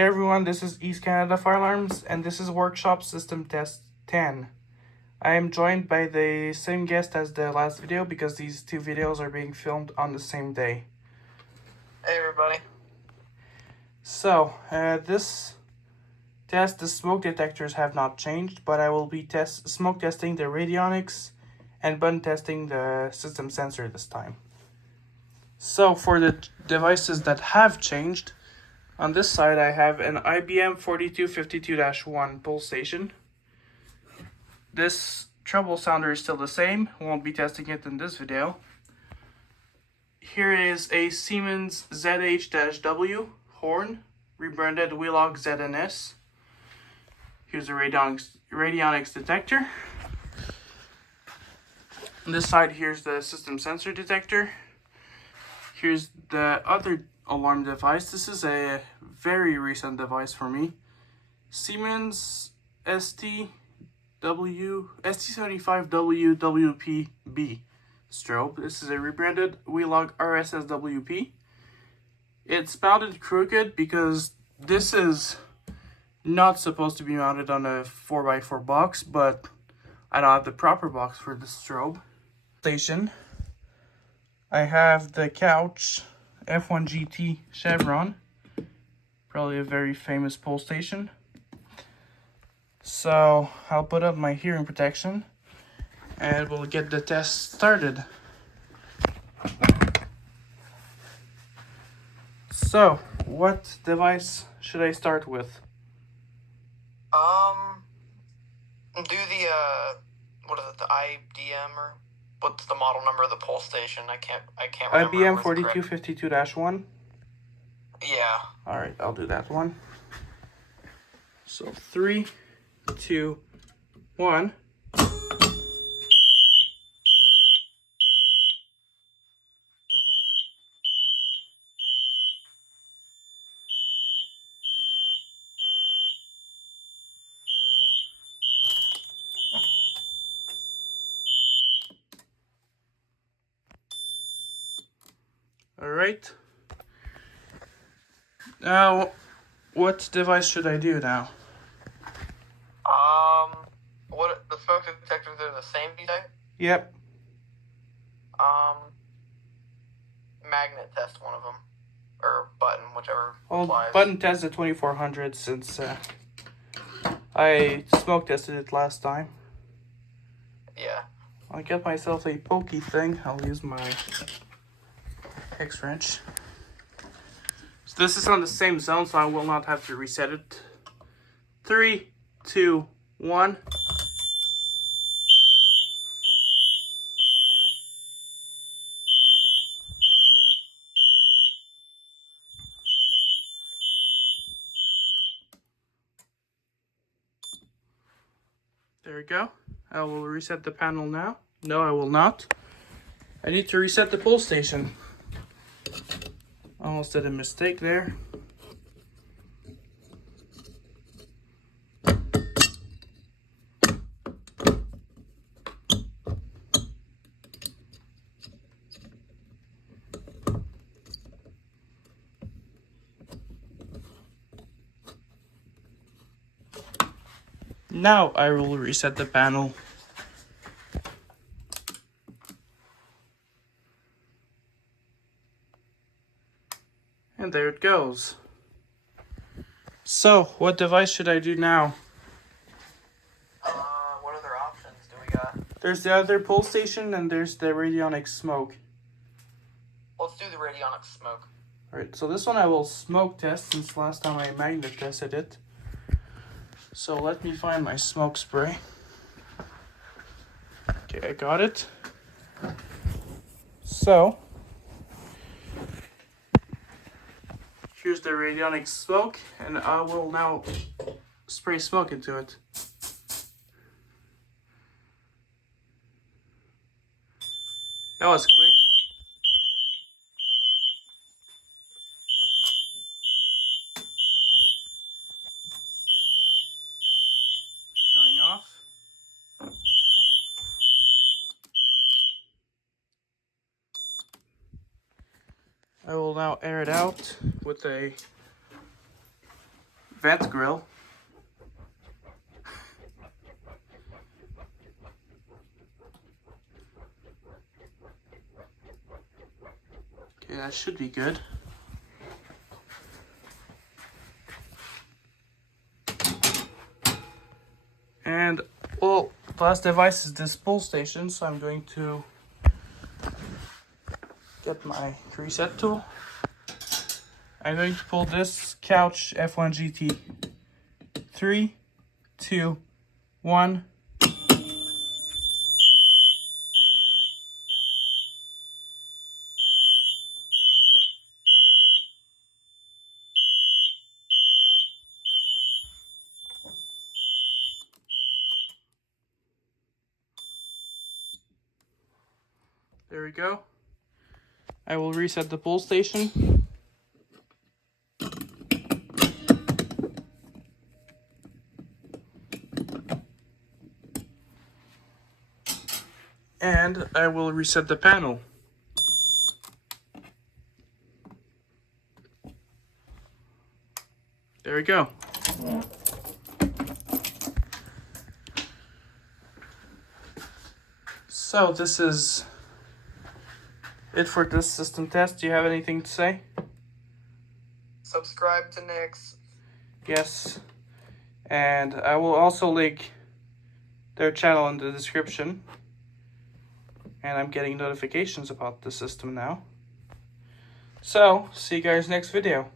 Hey everyone, this is East Canada Fire Alarms, and this is Workshop System Test 10. I am joined by the same guest as the last video because these two videos are being filmed on the same day. Hey everybody. So, this test, the smoke detectors have not changed, but I will be smoke testing the radionics and button testing the system sensor this time. So, for the devices that have changed, on this side, I have an IBM 4252-1 pull station. This treble sounder is still the same. Won't be testing it in this video. Here is a Siemens ZH-W horn, rebranded Wheelock ZNS. Here's a radionics detector. On this side, here's the system sensor detector. Here's the other alarm device. This is a very recent device for me. Siemens ST75W WPB strobe. This is a rebranded Wheelock RSSWP. It's mounted crooked because this is not supposed to be mounted on a 4x4 box, but I don't have the proper box for the strobe. Station. I have the couch F1 GT Chevron, probably a very famous pole station. So I'll put up my hearing protection and we'll get the test started. So, what device should I start with? Do the what is it, the IDM, or what's the model number of the pole station? I can't remember. IBM 4252-1. Yeah. Alright, I'll do that one. So 3, 2, 1. Alright. Now, what device should I do now? What, the smoke detectors are the same type? Yep. Magnet test one of them, or button, whichever I'll applies. button test the 2400 since I smoke tested it last time. Yeah. I'll get myself a pokey thing. I'll use my X wrench. So this is on the same zone, so I will not have to reset it. 3, 2, 1. There we go. I will reset the panel now. No, I will not. I need to reset the pull station. Almost did a mistake there. Now I will reset the panel. And there it goes. So, what device should I do now? What other options do we got? There's the other pull station and there's the radionic smoke. Let's do the radionic smoke. Alright, so this one I will smoke test since last time I magnet tested it. So let me find my smoke spray. Okay, I got it. So, here's the radionic smoke, and I will now spray smoke into it. That was quick. It's going off. I will now air it out with a vent grill. Okay, that should be good. And, well, the last device is this pull station, so I'm going to get my reset tool. I'm going to pull this couch F1 GT. 3, 2, 1. There we go. I will reset the pull station. And I will reset the panel. There we go. So this is it for this system test. Do you have anything to say? Subscribe to Nick's. Yes. And I will also link their channel in the description. And I'm getting notifications about the system now. So, see you guys next video.